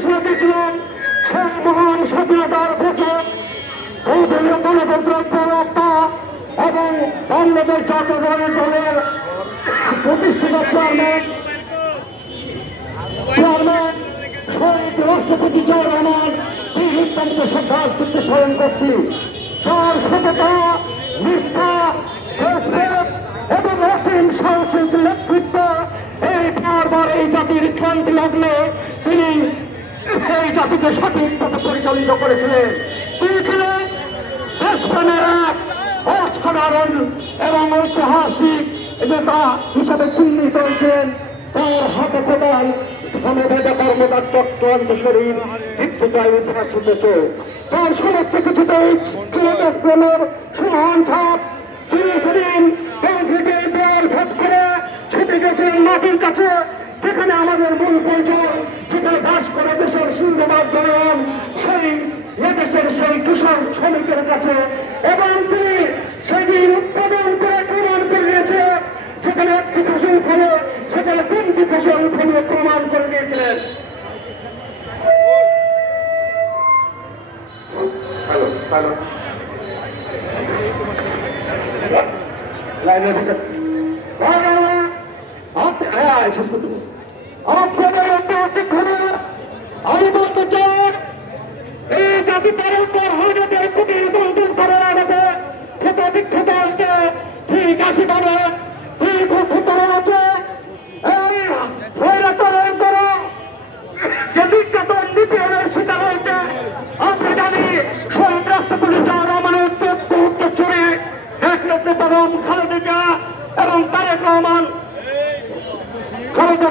ঘোষণা দিয়েছিলেন সেই মহান স্বাধীনতার ঘোষক বহুদলীয় গণতন্ত্রের প্রবক্তা এবং বাংলাদেশ জাতীয়তাবাদী দলের প্রতিষ্ঠিত চেয়ারম্যান শহীদ রাষ্ট্রপতি জিয়া রহমান তাকে শ্রদ্ধাচিত্তে স্মরণ করছি। যার সততা, নিষ্ঠা, দেশপ্রেম এবং অসীম সাহসিক নেতৃত্ব এই বারবার এই জাতির ক্লান্তি লাগলে তিনি এই জাতিকে সঠিক পথে পরিচালিত করেছিলেন। তিনি ছিলেন দেশপ্রেমের এক অসাধারণ এবং ঐতিহাসিক নেতা হিসাবে চিহ্নিত হয়েছেন। তার হাতে কোদাল ধনভেদে কর্মদার চক্রান্ত শরীর দীপ্তিকায় উদ্ভাসিত হয়েছে। তার সমস্ত কিছুতেই ছিল দেশপ্রেমের সুমহান ছাপ। তিনি সেদিন থেকে দেয়াল ভেদ করে ছুটে গেছেন মাটির কাছে, যেখানে আমাদের মূল পরিচয়, যেখানে বাস করে দেশের সিংহবাদ জনগণ, সেই এদেশের সেই কৃষক শ্রমিকের কাছে। এবং তিনি সেদিন উৎপাদন করে প্রমাণ করে দিয়েছে, যেখানে একটি ফসল ফলে সেখানে তিনটি ফসল ফলিয়ে প্রমাণ করে দিয়েছিলেন। আমি বলতে চাই এই জাতি তার উপর হইদের কুটির বন্ধন করে রাখবে ক্ষেত বিক্ষেপ আছে, ঠিক আছে বলে ঠিক ভিতরে আছে এই স্বৈরাচারের করো যে বিজ্ঞাপন দ্বিতীয় শিকার হয়েছে। আমরা জানি শহীদ রাষ্ট্রপতি জিয়া রহমানের উত্তরসূরি দেশনেত্রী বেগম খালেদা জিয়া এবং তারেক রহমান খালেদা